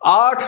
8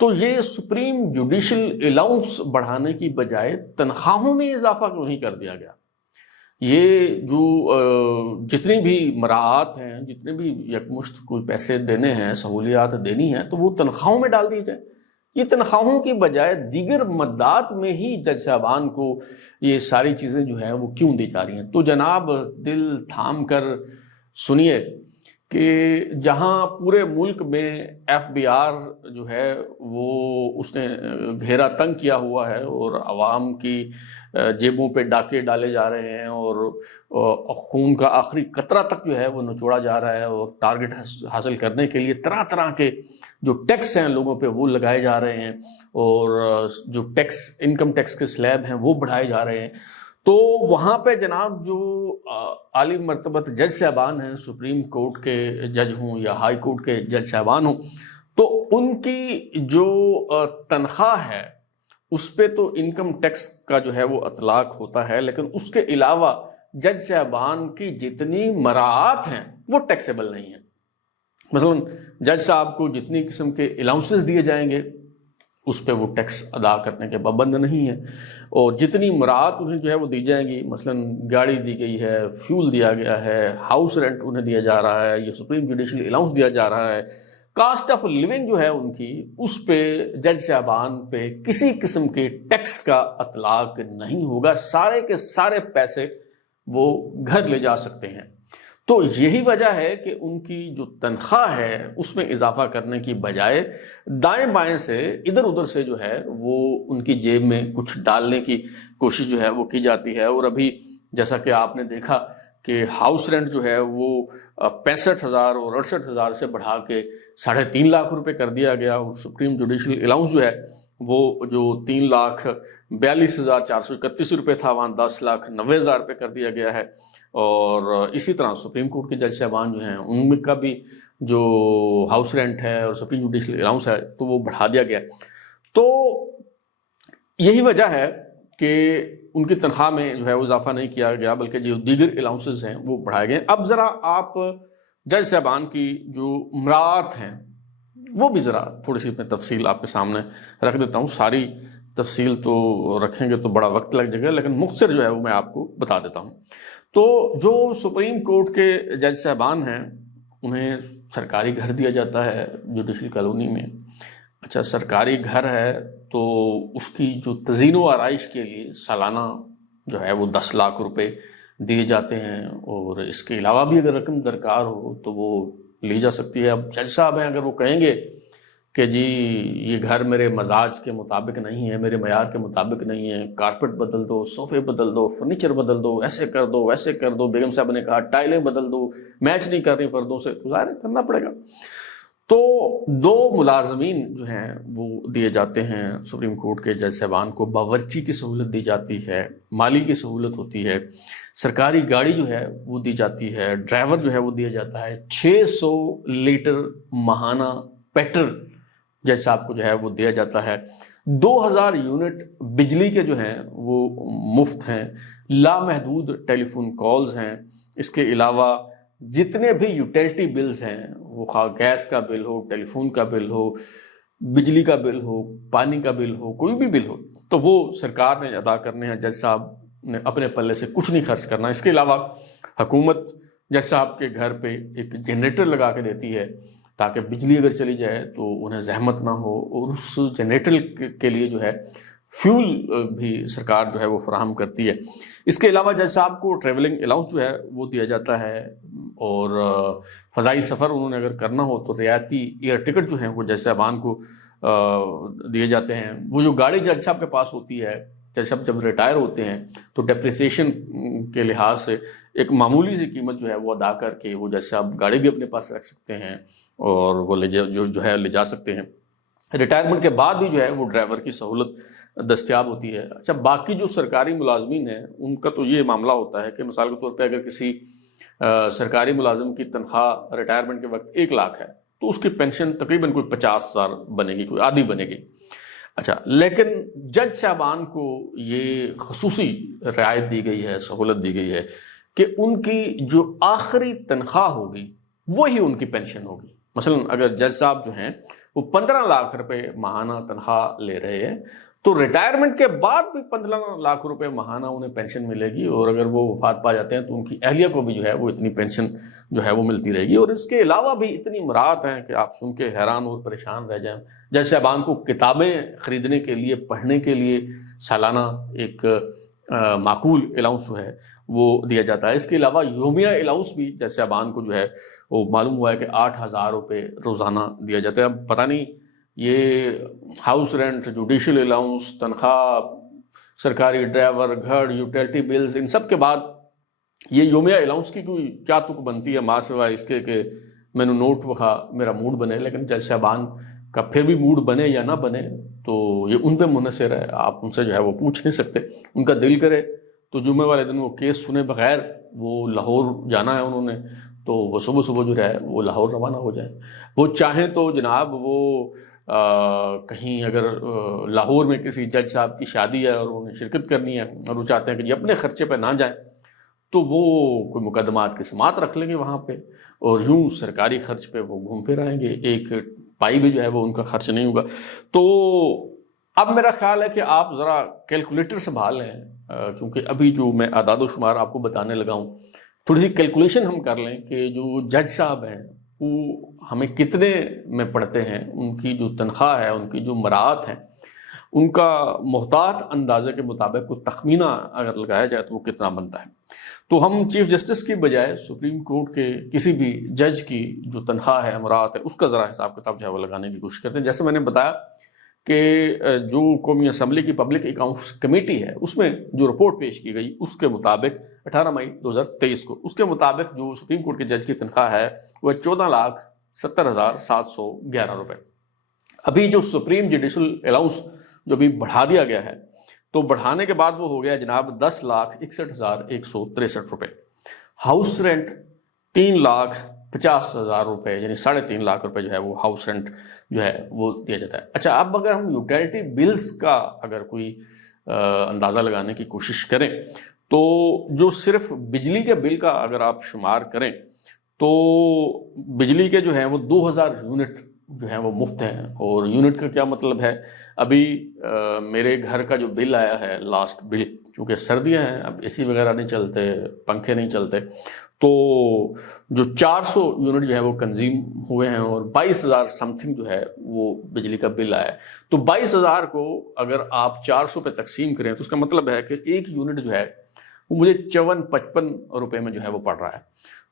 تو یہ supreme judicial allowance بڑھانے کی بجائے تنخواہوں میں اضافہ کیوں نہیں کر دیا گیا؟ یہ جو جتنی بھی مراعات ہیں، جتنے بھی یکمشت کوئی پیسے دینے ہیں، سہولیات دینی ہیں، تو وہ تنخواہوں میں ڈال دی جائے۔ یہ تنخواہوں کی بجائے دیگر مدات میں ہی جج صاحبان کو یہ ساری چیزیں جو ہیں وہ کیوں دی جا رہی ہیں؟ تو جناب دل تھام کر سنیے کہ جہاں پورے ملک میں ایف بی آر جو ہے وہ اس نے گھیرا تنگ کیا ہوا ہے اور عوام کی جیبوں پہ ڈاکے ڈالے جا رہے ہیں اور خون کا آخری قطرہ تک جو ہے وہ نچوڑا جا رہا ہے، اور ٹارگٹ حاصل کرنے کے لیے طرح طرح کے جو ٹیکس ہیں لوگوں پہ وہ لگائے جا رہے ہیں، اور جو ٹیکس انکم ٹیکس کے سلیب ہیں وہ بڑھائے جا رہے ہیں۔ تو وہاں پہ جناب جو عالی مرتبت جج صاحبان ہیں، سپریم کورٹ کے جج ہوں یا ہائی کورٹ کے جج صاحبان ہوں، تو ان کی جو تنخواہ ہے اس پہ تو انکم ٹیکس کا جو ہے وہ اطلاق ہوتا ہے، لیکن اس کے علاوہ جج صاحبان کی جتنی مراعات ہیں وہ ٹیکسیبل نہیں ہیں۔ مثلا جج صاحب کو جتنی قسم کے الاؤنسز دیے جائیں گے اس پہ وہ ٹیکس ادا کرنے کے پابند نہیں ہے، اور جتنی مراعات انہیں جو ہے وہ دی جائیں گی، مثلا گاڑی دی گئی ہے، فیول دیا گیا ہے، ہاؤس رینٹ انہیں دیا جا رہا ہے، یہ سپریم جوڈیشل الاؤنس دیا جا رہا ہے، کاسٹ آف لیونگ جو ہے ان کی، اس پہ جج صاحبان پہ کسی قسم کے ٹیکس کا اطلاق نہیں ہوگا۔ سارے کے سارے پیسے وہ گھر لے جا سکتے ہیں۔ تو یہی وجہ ہے کہ ان کی جو تنخواہ ہے اس میں اضافہ کرنے کی بجائے دائیں بائیں سے ادھر ادھر سے جو ہے وہ ان کی جیب میں کچھ ڈالنے کی کوشش جو ہے وہ کی جاتی ہے۔ اور ابھی جیسا کہ آپ نے دیکھا کہ ہاؤس رینٹ جو ہے وہ 65,000 اور 68,000 سے بڑھا کے 3.5 لاکھ روپے کر دیا گیا، اور سپریم جوڈیشل الاؤنس جو ہے وہ جو 3,42,431 روپے تھا وہاں 10,90,000 روپے کر دیا گیا ہے۔ اور اسی طرح سپریم کورٹ کے جج صاحبان جو ہیں ان میں کا بھی جو ہاؤس رینٹ ہے اور سپریم جوڈیشل الاؤنس ہے تو وہ بڑھا دیا گیا۔ تو یہی وجہ ہے کہ ان کی تنخواہ میں جو ہے وہ اضافہ نہیں کیا گیا، بلکہ جو دیگر الاؤنسز ہیں وہ بڑھائے گئے۔ اب ذرا آپ جج صاحبان کی جو مراعات ہیں وہ بھی ذرا تھوڑی سی میں تفصیل آپ کے سامنے رکھ دیتا ہوں۔ ساری تفصیل تو رکھیں گے تو بڑا وقت لگ جائے گا، لیکن مختصر جو ہے وہ میں آپ کو بتا دیتا ہوں۔ تو جو سپریم کورٹ کے جج صاحبان ہیں انہیں سرکاری گھر دیا جاتا ہے جوڈیشل کالونی میں۔ اچھا، سرکاری گھر ہے تو اس کی جو تزئین و آرائش کے لیے سالانہ جو ہے وہ 10 لاکھ روپے دیے جاتے ہیں، اور اس کے علاوہ بھی اگر رقم درکار ہو تو وہ لی جا سکتی ہے۔ اب جج صاحب ہیں، اگر وہ کہیں گے کہ جی یہ گھر میرے مزاج کے مطابق نہیں ہے، میرے معیار کے مطابق نہیں ہے، کارپٹ بدل دو، صوفے بدل دو، فرنیچر بدل دو، ایسے کر دو ویسے کر دو، بیگم صاحب نے کہا ٹائلیں بدل دو، میچ نہیں کر رہی پردوں سے، تو ظاہر کرنا پڑے گا۔ تو 2 ملازمین جو ہیں وہ دیے جاتے ہیں سپریم کورٹ کے جج صاحبان کو، باورچی کی سہولت دی جاتی ہے، مالی کی سہولت ہوتی ہے، سرکاری گاڑی جو ہے وہ دی جاتی ہے، ڈرائیور جو ہے وہ دیا جاتا ہے، 600 لیٹر ماہانہ پیٹرول جج صاحب کو جو ہے وہ دیا جاتا ہے، 2000 یونٹ بجلی کے جو ہیں وہ مفت ہیں، لامحدود ٹیلی فون کالز ہیں۔ اس کے علاوہ جتنے بھی یوٹیلٹی بلز ہیں، وہ خواہ گیس کا بل ہو، ٹیلی فون کا بل ہو، بجلی کا بل ہو، پانی کا بل ہو، کوئی بھی بل ہو، تو وہ سرکار نے ادا کرنے ہیں، جج صاحب نے اپنے پلے سے کچھ نہیں خرچ کرنا۔ اس کے علاوہ حکومت جج صاحب کے گھر پہ ایک جنریٹر لگا کے دیتی ہے تاکہ بجلی اگر چلی جائے تو انہیں زحمت نہ ہو، اور اس جنریٹر کے لیے جو ہے فیول بھی سرکار جو ہے وہ فراہم کرتی ہے۔ اس کے علاوہ جج صاحب کو ٹریولنگ الاؤنس جو ہے وہ دیا جاتا ہے، اور فضائی سفر انہوں نے اگر کرنا ہو تو رعایتی ایئر ٹکٹ جو ہیں وہ جج صاحبان کو دیے جاتے ہیں۔ وہ جو گاڑی جج صاحب کے پاس ہوتی ہے، جج صاحب جب ریٹائر ہوتے ہیں تو ڈیپریسیشن کے لحاظ سے ایک معمولی سی قیمت جو ہے وہ ادا کر کے وہ جج صاحب گاڑی بھی اپنے پاس رکھ سکتے ہیں اور وہ جو ہے لے جا سکتے ہیں۔ ریٹائرمنٹ کے بعد بھی جو ہے وہ ڈرائیور کی سہولت دستیاب ہوتی ہے۔ اچھا، باقی جو سرکاری ملازمین ہیں ان کا تو یہ معاملہ ہوتا ہے کہ مثال کے طور پہ اگر کسی سرکاری ملازم کی تنخواہ ریٹائرمنٹ کے وقت 1 لاکھ ہے تو اس کی پینشن تقریباً کوئی 50,000 بنے گی، کوئی آدھی بنے گی۔ اچھا، لیکن جج صاحبان کو یہ خصوصی رعایت دی گئی ہے، سہولت دی گئی ہے کہ ان کی جو آخری تنخواہ ہوگی وہی ان کی پینشن ہوگی۔ مثلا اگر جج صاحب جو ہیں وہ 15 لاکھ روپے ماہانہ تنخواہ لے رہے ہیں، تو ریٹائرمنٹ کے بعد بھی 15 لاکھ روپے ماہانہ انہیں پینشن ملے گی، اور اگر وہ وفات پا جاتے ہیں تو ان کی اہلیہ کو بھی جو ہے وہ اتنی پینشن جو ہے وہ ملتی رہے گی۔ اور اس کے علاوہ بھی اتنی مراعات ہیں کہ آپ سن کے حیران اور پریشان رہ جائیں۔ جج صاحبان کو کتابیں خریدنے کے لیے، پڑھنے کے لیے سالانہ ایک معقول الاؤنس جو ہے وہ دیا جاتا ہے۔ اس کے علاوہ یومیہ الاؤنس بھی جج صاحبان کو جو ہے وہ معلوم ہوا ہے کہ 8,000 روپے روزانہ دیا جاتا ہے۔ اب پتہ نہیں یہ ہاؤس رینٹ، جوڈیشل الاؤنس، تنخواہ، سرکاری ڈرائیور، گھر، یوٹیلٹی بلز، ان سب کے بعد یہ یومیہ الاؤنس کی کوئی کیا تک بنتی ہے ماں سوائے اس کے کہ میں نے نوٹ وکھا میرا موڈ بنے۔ لیکن جج صاحبان کا پھر بھی موڈ بنے یا نہ بنے تو یہ ان پہ منحصر ہے، آپ ان سے جو ہے وہ پوچھ نہیں سکتے۔ ان کا دل کرے تو جمعے والے دن وہ کیس سنے بغیر وہ لاہور جانا ہے انہوں نے، تو وہ صبح صبح جو ہے وہ لاہور روانہ ہو جائیں۔ وہ چاہیں تو جناب وہ کہیں اگر لاہور میں کسی جج صاحب کی شادی ہے اور انہیں شرکت کرنی ہے اور وہ چاہتے ہیں کہ یہ اپنے خرچے پہ نہ جائیں، تو وہ کوئی مقدمات کی سماعت رکھ لیں گے وہاں پہ، اور یوں سرکاری خرچ پہ وہ گھوم پھر آئیں گے، ایک پائی بھی جو ہے وہ ان کا خرچ نہیں ہوگا۔ تو اب میرا خیال ہے کہ آپ ذرا کیلکولیٹر سنبھال لیں، کیونکہ ابھی جو میں اعداد و شمار آپ کو بتانے لگا ہوں، تھوڑی سی کیلکولیشن ہم کر لیں کہ جو جج صاحب ہیں وہ ہمیں کتنے میں پڑھتے ہیں، ان کی جو تنخواہ ہے، ان کی جو مراعات ہیں، ان کا محتاط اندازے کے مطابق کوئی تخمینہ اگر لگایا جائے تو وہ کتنا بنتا ہے۔ تو ہم چیف جسٹس کی بجائے سپریم کورٹ کے کسی بھی جج کی جو تنخواہ ہے، مراعات ہے، اس کا ذرا حساب کتاب جو ہے وہ لگانے کی کوشش کرتے ہیں۔ جیسے میں نے بتایا کہ جو قومی اسمبلی کی پبلک اکاؤنٹس کمیٹی ہے، اس میں جو رپورٹ پیش کی گئی اس کے مطابق 18 مئی 2023 کو، اس کے مطابق جو سپریم کورٹ کے جج کی تنخواہ ہے وہ 14,70,711 روپے۔ ابھی جو سپریم جوڈیشل الاؤنس جو بھی بڑھا دیا گیا ہے، تو بڑھانے کے بعد وہ ہو گیا جناب 10,61,163 روپے۔ ہاؤس رینٹ 3,50,000 روپے، یعنی 3.5 لاکھ روپے جو ہے وہ ہاؤس رینٹ جو ہے وہ دیا جاتا ہے۔ اچھا، اب اگر ہم یوٹیلٹی بلز کا اگر کوئی اندازہ لگانے کی کوشش کریں تو جو صرف بجلی کے بل کا اگر آپ شمار کریں تو بجلی کے جو ہیں وہ 2,000 یونٹ جو ہیں وہ مفت ہیں۔ اور یونٹ کا کیا مطلب ہے؟ ابھی میرے گھر کا جو بل آیا ہے، لاسٹ بل، چونکہ سردیاں ہیں، اب اے سی وغیرہ نہیں چلتے، پنکھے نہیں چلتے، تو جو 400 یونٹ جو ہے وہ کنزیوم ہوئے ہیں اور 22,000 سم تھنگ جو ہے وہ بجلی کا بل آیا ہے۔ تو 22,000 کو اگر آپ 400 پہ تقسیم کریں تو اس کا مطلب ہے کہ ایک یونٹ جو ہے وہ مجھے 54-55 روپے میں جو ہے وہ پڑ رہا ہے۔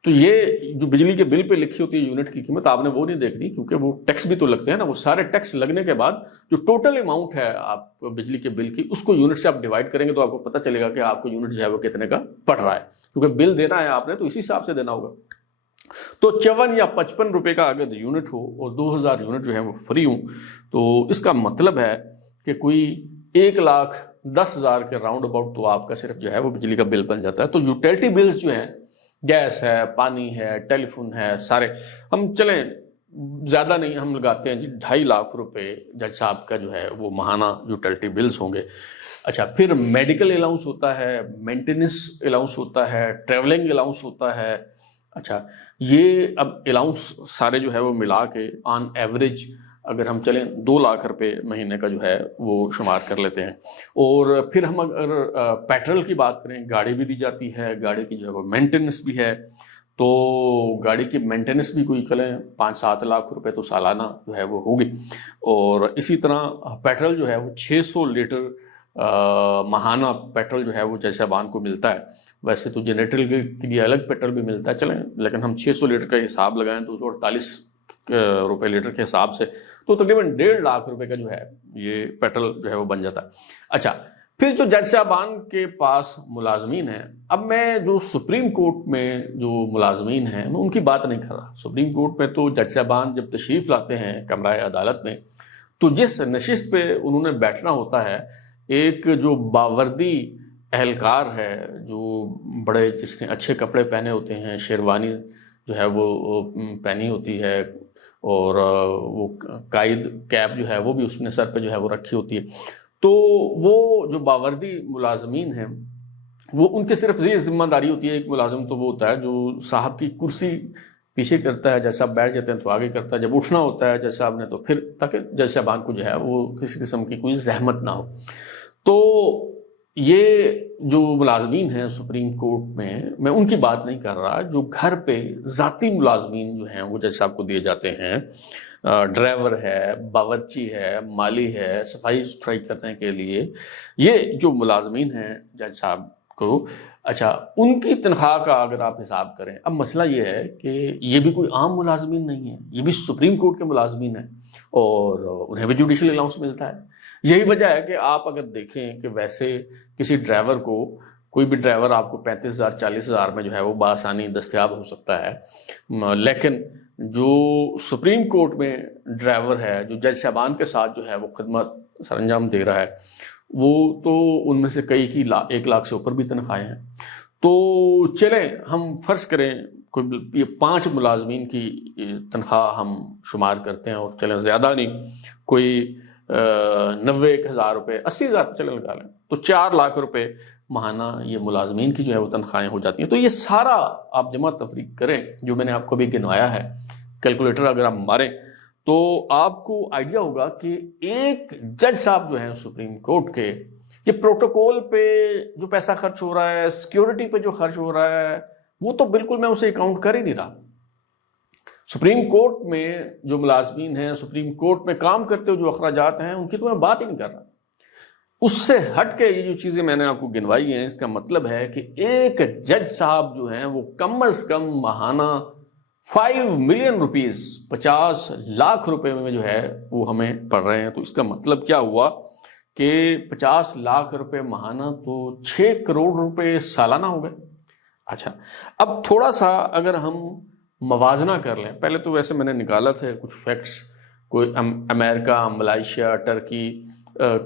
تو یہ جو بجلی کے بل پہ لکھی ہوتی ہے یونٹ کی قیمت، آپ نے وہ نہیں دیکھنی، کیونکہ وہ ٹیکس بھی تو لگتے ہیں نا۔ وہ سارے ٹیکس لگنے کے بعد جو ٹوٹل اماؤنٹ ہے آپ بجلی کے بل کی، اس کو یونٹ سے آپ ڈیوائڈ کریں گے تو آپ کو پتہ چلے گا کہ آپ کو یونٹ جو ہے وہ کتنے کا پڑ رہا ہے، کیونکہ بل دینا ہے آپ نے تو اسی حساب سے دینا ہوگا۔ تو 54 یا 55 روپے کا اگر یونٹ ہو اور 2,000 یونٹ جو ہے وہ فری ہوں، تو اس کا مطلب ہے کہ کوئی 1,10,000 کے راؤنڈ اباؤٹ تو آپ کا صرف جو ہے وہ بجلی کا بل بن جاتا ہے۔ تو یوٹیلٹی بلز جو ہیں، گیس ہے، پانی ہے، ٹیلی فون ہے، سارے ہم چلیں زیادہ نہیں، ہم لگاتے ہیں جی 2.5 لاکھ روپے جج صاحب کا جو ہے وہ ماہانہ یوٹیلٹی بلز ہوں گے۔ اچھا، پھر میڈیکل الاؤنس ہوتا ہے، مینٹیننس الاؤنس ہوتا ہے، ٹریولنگ الاؤنس ہوتا ہے۔ اچھا، یہ اب الاؤنس سارے جو ہے وہ ملا کے آن ایوریج اگر ہم چلیں 2 لاکھ روپے مہینے کا جو ہے وہ شمار کر لیتے ہیں۔ اور پھر ہم اگر پیٹرول کی بات کریں، گاڑی بھی دی جاتی ہے، گاڑی کی جو ہے وہ مینٹیننس بھی ہے، تو گاڑی کی مینٹیننس بھی کوئی چلیں 5-7 لاکھ روپے تو سالانہ جو ہے وہ ہوگی۔ اور اسی طرح پیٹرول جو ہے وہ 600 لیٹر ماہانہ پیٹرول جو ہے وہ جج صاحبان کو ملتا ہے۔ ویسے تو جنریٹر کے لیے الگ پیٹرول بھی ملتا ہے، چلیں لیکن ہم 600 لیٹر کا حساب لگائیں تو 48 روپے لیٹر کے حساب سے تو تقریباً 1.5 لاکھ روپے کا جو ہے یہ پیٹرول جو ہے وہ بن جاتا ہے۔ اچھا، پھر جو جج صاحبان کے پاس ملازمین ہیں، اب میں جو سپریم کورٹ میں جو ملازمین ہیں میں ان کی بات نہیں کر رہا۔ سپریم کورٹ میں تو جج صاحبان جب تشریف لاتے ہیں کمرہ عدالت میں، تو جس نشست پہ انہوں نے بیٹھنا ہوتا ہے، ایک جو باوردی اہلکار ہے، جو بڑے جس نے اچھے کپڑے پہنے ہوتے ہیں، شیروانی جو ہے وہ پہنی ہوتی ہے، اور وہ قائد کیپ جو ہے وہ بھی اس نے سر پہ جو ہے وہ رکھی ہوتی ہے، تو وہ جو باوردی ملازمین ہیں وہ ان کے صرف یہ ذمہ داری ہوتی ہے، ایک ملازم تو وہ ہوتا ہے جو صاحب کی کرسی پیچھے کرتا ہے، جج صاحب بیٹھ جاتے ہیں تو آگے کرتا ہے، جب اٹھنا ہوتا ہے جج صاحب نے تو پھر، تاکہ جج صاحبان کو جو ہے وہ کسی قسم کی کوئی زحمت نہ ہو۔ تو یہ جو ملازمین ہیں سپریم کورٹ میں ان کی بات نہیں کر رہا، جو گھر پہ ذاتی ملازمین جو ہیں وہ جج صاحب کو دیے جاتے ہیں، ڈرائیور ہے، باورچی ہے، مالی ہے، صفائی ستھرائی کرنے کے لیے، یہ جو ملازمین ہیں جج صاحب کو، اچھا ان کی تنخواہ کا اگر آپ حساب کریں، اب مسئلہ یہ ہے کہ یہ بھی کوئی عام ملازمین نہیں ہیں، یہ بھی سپریم کورٹ کے ملازمین ہیں اور انہیں بھی جوڈیشل الاؤنس ملتا ہے۔ یہی وجہ ہے کہ آپ اگر دیکھیں کہ ویسے کسی ڈرائیور کو، کوئی بھی ڈرائیور آپ کو 35,000 40,000 میں جو ہے وہ بآسانی دستیاب ہو سکتا ہے، لیکن جو سپریم کورٹ میں ڈرائیور ہے، جو جج صاحبان کے ساتھ جو ہے وہ خدمت سر انجام دے رہا ہے، وہ تو ان میں سے کئی کی 1 لاکھ سے اوپر بھی تنخواہیں ہیں۔ تو چلیں ہم فرض کریں کوئی یہ 5 ملازمین کی تنخواہ ہم شمار کرتے ہیں، اور چلیں زیادہ نہیں، کوئی 90,000 روپے، 80,000 چلیں لگا لیں، تو 4 لاکھ روپے ماہانہ یہ ملازمین کی جو ہے وہ تنخواہیں ہو جاتی ہیں۔ تو یہ سارا آپ جمع تفریق کریں جو میں نے آپ کو بھی گنوایا ہے، کیلکولیٹر اگر آپ ماریں تو آپ کو آئیڈیا ہوگا کہ ایک جج صاحب جو ہیں سپریم کورٹ کے، یہ پروٹوکول پہ جو پیسہ خرچ ہو رہا ہے، سیکیورٹی پہ جو خرچ ہو رہا ہے، وہ تو بالکل میں اسے اکاؤنٹ کر ہی نہیں رہا۔ سپریم کورٹ میں جو ملازمین ہیں، سپریم کورٹ میں کام کرتے ہوئے جو اخراجات ہیں، ان کی تو میں بات ہی نہیں کر رہا۔ اس سے ہٹ کے یہ جو چیزیں میں نے آپ کو گنوائی ہیں، اس کا مطلب ہے کہ ایک جج صاحب جو ہیں وہ کم از کم ماہانہ 5 ملین روپیز، 50 لاکھ روپے میں جو ہے وہ ہمیں پڑ رہے ہیں۔ تو اس کا مطلب کیا ہوا کہ 50 لاکھ روپے ماہانہ تو 6 کروڑ روپے سالانہ ہو گئے۔ اچھا، اب تھوڑا سا اگر ہم موازنہ کر لیں، پہلے تو ویسے میں نے نکالا تھا کچھ فیکٹس، کوئی امریکہ، ملائیشیا، ٹرکی،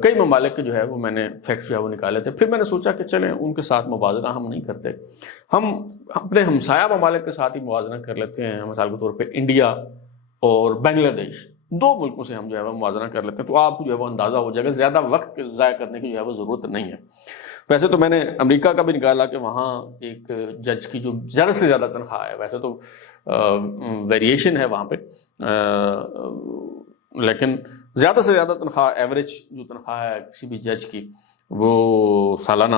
کئی ممالک کے جو ہے وہ میں نے فیکٹس جو ہے وہ نکالے تھے۔ پھر میں نے سوچا کہ چلیں ان کے ساتھ موازنہ ہم نہیں کرتے، ہم اپنے ہمسایہ ممالک کے ساتھ ہی موازنہ کر لیتے ہیں۔ مثال کے طور پہ انڈیا اور بنگلہ دیش، 2 ملکوں سے ہم جو ہے وہ موازنہ کر لیتے ہیں، تو آپ کو جو ہے وہ اندازہ ہو جائے گا، زیادہ وقت ضائع کرنے کی جو ہے وہ ضرورت نہیں ہے۔ ویسے تو میں نے امریکہ کا بھی نکالا کہ وہاں ایک جج کی جو زیادہ سے زیادہ تنخواہ ہے، ویسے تو ویریشن ہے وہاں پہ، لیکن زیادہ سے زیادہ تنخواہ، ایوریج جو تنخواہ ہے کسی بھی جج کی، وہ سالانہ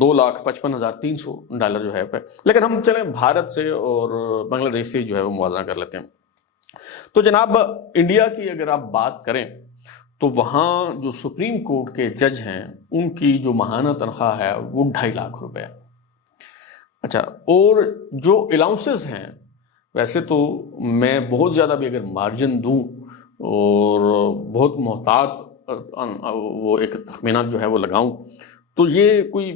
$2,55,300 جو ہے۔ لیکن ہم چلیں بھارت سے اور بنگلہ دیش سے جو ہے وہ موازنہ کر لیتے ہیں۔ تو جناب انڈیا کی اگر آپ بات کریں تو وہاں جو سپریم کورٹ کے جج ہیں ان کی جو ماہانہ تنخواہ ہے وہ 2.5 لاکھ روپے ہے۔ اچھا، اور جو الاؤنسز ہیں، ویسے تو میں بہت زیادہ بھی اگر مارجن دوں اور بہت محتاط وہ ایک تخمینہ جو ہے وہ لگاؤں تو یہ کوئی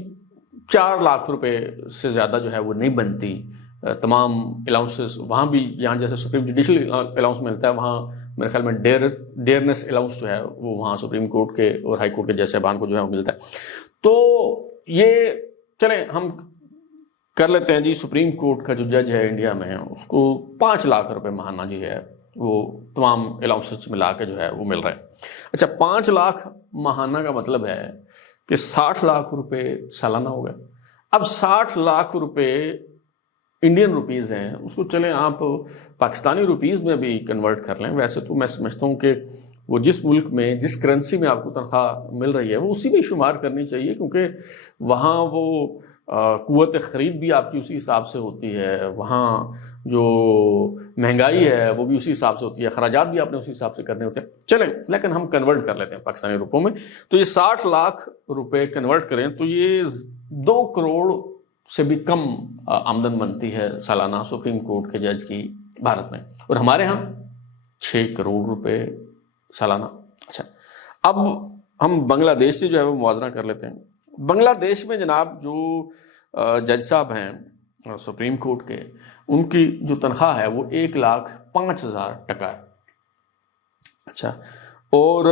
4 لاکھ روپے سے زیادہ جو ہے وہ نہیں بنتی تمام الاؤنسز۔ وہاں بھی یہاں جیسے سپریم جوڈیشل الاؤنس ملتا ہے، وہاں میرے خیال میں ڈیئرنس الاؤنس جو ہے وہ وہاں سپریم کورٹ کے اور ہائی کورٹ کے جج صاحبان کو جو ہے وہ ملتا ہے۔ تو یہ چلیں ہم کر لیتے ہیں جی، سپریم کورٹ کا جو جج ہے انڈیا میں اس کو 5 لاکھ روپے ماہانہ جو ہے وہ تمام الاؤنسز ملا کے جو ہے وہ مل رہے ہیں۔ اچھا، 5 لاکھ ماہانہ کا مطلب ہے کہ 60 لاکھ روپے سالانہ ہو گئے۔ اب 60 لاکھ روپے انڈین روپیز ہیں، اس کو چلیں آپ پاکستانی روپیز میں بھی کنورٹ کر لیں۔ ویسے تو میں سمجھتا ہوں کہ وہ جس ملک میں جس کرنسی میں آپ کو تنخواہ مل رہی ہے وہ اسی میں شمار کرنی چاہیے، کیونکہ وہاں وہ قوت خرید بھی آپ کی اسی حساب سے ہوتی ہے، وہاں جو مہنگائی ہے وہ بھی اسی حساب سے ہوتی ہے، اخراجات بھی آپ نے اسی حساب سے کرنے ہوتے ہیں۔ چلیں لیکن ہم کنورٹ کر لیتے ہیں پاکستانی روپوں میں، تو یہ 60 لاکھ روپے کنورٹ کریں تو یہ 2 کروڑ سے بھی کم آمدن بنتی ہے سالانہ سپریم کورٹ کے جج کی بھارت میں، اور ہمارے ہاں 6 کروڑ روپے سالانہ۔ اچھا، اب ہم بنگلہ دیش سے جو ہے وہ موازنہ کر لیتے ہیں۔ بنگلہ دیش میں جناب جو جج صاحب ہیں سپریم کورٹ کے، ان کی جو تنخواہ ہے وہ 1,05,000 ٹکا ہے۔ اچھا، اور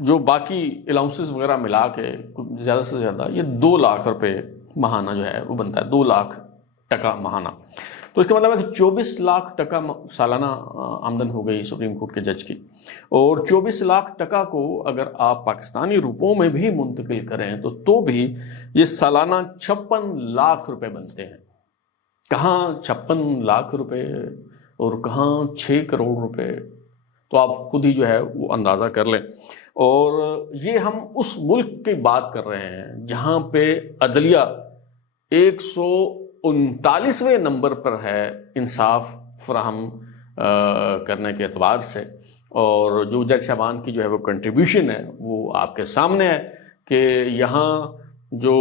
جو باقی الاؤنسز وغیرہ ملا کے زیادہ سے زیادہ یہ 2 لاکھ روپے ماہانہ جو ہے وہ بنتا ہے، 2 لاکھ ٹکا ماہانہ۔ تو اس کا مطلب ہے کہ 24 لاکھ ٹکا سالانہ آمدن ہو گئی سپریم کورٹ کے جج کی، اور 24 لاکھ ٹکا کو اگر آپ پاکستانی روپوں میں بھی منتقل کریں تو بھی یہ سالانہ 56 لاکھ روپے بنتے ہیں۔ کہاں 56 لاکھ روپے اور کہاں 6 کروڑ روپے، تو آپ خود ہی جو ہے وہ اندازہ کر لیں۔ اور یہ ہم اس ملک کی بات کر رہے ہیں جہاں پہ عدلیہ 139ویں نمبر پر ہے انصاف فراہم کرنے کے اعتبار سے، اور جو جج صاحبان کی جو ہے وہ کنٹریبیوشن ہے وہ آپ کے سامنے ہے کہ یہاں جو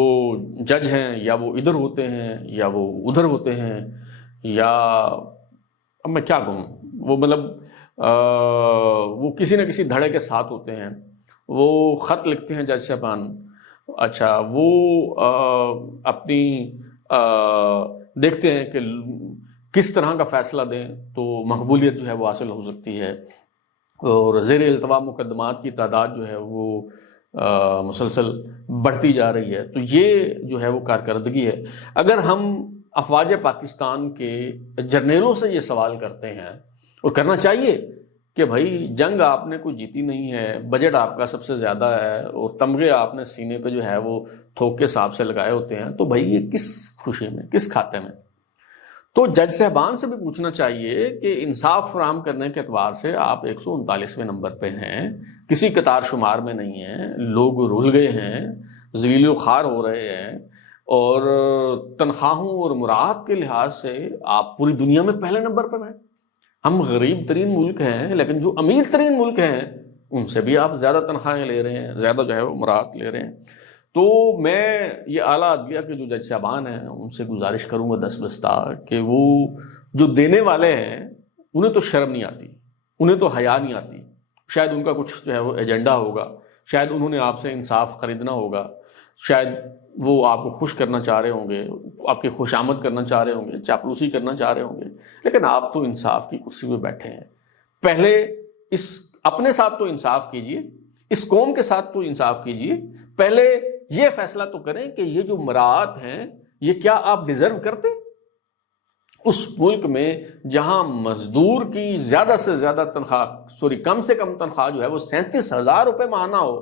جج ہیں یا وہ ادھر ہوتے ہیں یا وہ ادھر ہوتے ہیں، یا اب میں کیا کہوں، وہ مطلب وہ کسی نہ کسی دھڑے کے ساتھ ہوتے ہیں، وہ خط لکھتے ہیں جج صاحبان، اچھا وہ اپنی دیکھتے ہیں کہ کس طرح کا فیصلہ دیں تو مقبولیت جو ہے وہ حاصل ہو سکتی ہے، اور زیر التوا مقدمات کی تعداد جو ہے وہ مسلسل بڑھتی جا رہی ہے۔ تو یہ جو ہے وہ کارکردگی ہے۔ اگر ہم افواج پاکستان کے جرنیلوں سے یہ سوال کرتے ہیں، اور کرنا چاہیے کہ بھائی جنگ آپ نے کوئی جیتی نہیں ہے، بجٹ آپ کا سب سے زیادہ ہے، اور تمغے آپ نے سینے پہ جو ہے وہ تھوک کے حساب سے لگائے ہوتے ہیں، تو بھائی یہ کس خوشی میں، کس کھاتے میں؟ تو جج صاحبان سے بھی پوچھنا چاہیے کہ انصاف فراہم کرنے کے اعتبار سے آپ 139ویں نمبر پہ ہیں، کسی قطار شمار میں نہیں ہیں، لوگ رول گئے ہیں، ذلیل و خوار ہو رہے ہیں، اور تنخواہوں اور مراعات کے لحاظ سے آپ پوری دنیا میں پہلے نمبر پر ہیں۔ ہم غریب ترین ملک ہیں، لیکن جو امیر ترین ملک ہیں ان سے بھی آپ زیادہ تنخواہیں لے رہے ہیں، زیادہ جو ہے وہ مراعات لے رہے ہیں۔ تو میں یہ اعلیٰ عدلیہ کے جو جج صاحبان ہیں ان سے گزارش کروں گا دستبستہ کہ وہ جو دینے والے ہیں انہیں تو شرم نہیں آتی، انہیں تو حیا نہیں آتی، شاید ان کا کچھ جو ہے وہ ایجنڈا ہوگا، شاید انہوں نے آپ سے انصاف خریدنا ہوگا، شاید وہ آپ کو خوش کرنا چاہ رہے ہوں گے، آپ کی خوش آمد کرنا چاہ رہے ہوں گے، چاپلوسی کرنا چاہ رہے ہوں گے، لیکن آپ تو انصاف کی کرسی پہ بیٹھے ہیں۔ پہلے اس اپنے ساتھ تو انصاف کیجئے، اس قوم کے ساتھ تو انصاف کیجئے، پہلے یہ فیصلہ تو کریں کہ یہ جو مراعات ہیں یہ کیا آپ ڈیزرو کرتے؟ اس ملک میں جہاں مزدور کی زیادہ سے زیادہ تنخواہ کم سے کم تنخواہ جو ہے وہ 37,000 روپے ماہانہ ہو،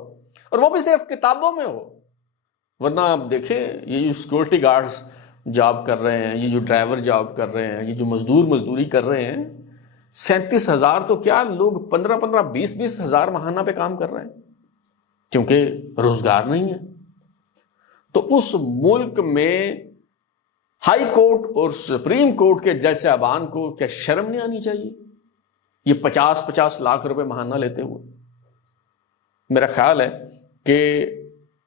اور وہ بھی صرف کتابوں میں ہو، ورنہ آپ دیکھیں یہ جو سیکورٹی گارڈز جاب کر رہے ہیں، یہ جو ڈرائیور جاب کر رہے ہیں، یہ جو مزدوری کر رہے ہیں، 37,000 تو کیا لوگ 15 20 ہزار ماہانہ پہ کام کر رہے ہیں، کیونکہ روزگار نہیں ہے۔ تو اس ملک میں ہائی کورٹ اور سپریم کورٹ کے جج صاحبان کو کیا شرم نہیں آنی چاہیے یہ 50 لاکھ روپے ماہانہ لیتے ہوئے؟ میرا خیال ہے کہ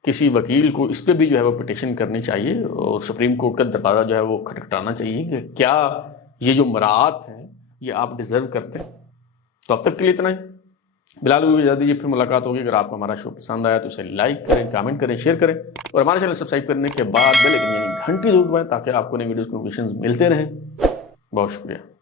کسی وکیل کو اس پہ بھی جو ہے وہ پٹیشن کرنی چاہیے، اور سپریم کورٹ کا دروازہ جو ہے وہ کھٹکھٹانا چاہیے کہ کیا یہ جو مراعات ہیں یہ آپ ڈیزرو کرتے ہیں۔ تو اب تک کے لیے اتنا ہی، بلال کو اجازت دیجیے، پھر ملاقات ہوگی۔ اگر آپ کو ہمارا شو پسند آیا تو اسے لائک کریں، کامنٹ کریں، شیئر کریں، اور ہمارے چینل سبسکرائب کرنے کے بعد بیل آئکن یعنی گھنٹی ضرور دبائیں تاکہ آپ کو نئی ویڈیوز کے نوٹیفیکیشنز ملتے رہیں۔ بہت شکریہ۔